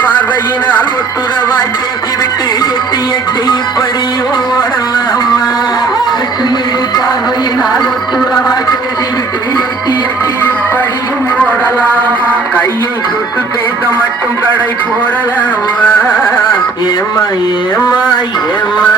பார்வையினால் ஒட்டுறவாய் பேசிவிட்டு எட்டி எட்டி இப்படி ஓடலாமா பார்வையினால் ஒட்டுறவாய் பேசிவிட்டு எட்டி எட்டி இப்படியும் ஓடலாமா கையை தொட்டு பேச மட்டும் கடை போடலாமா ஏமா ஏமா ஏமா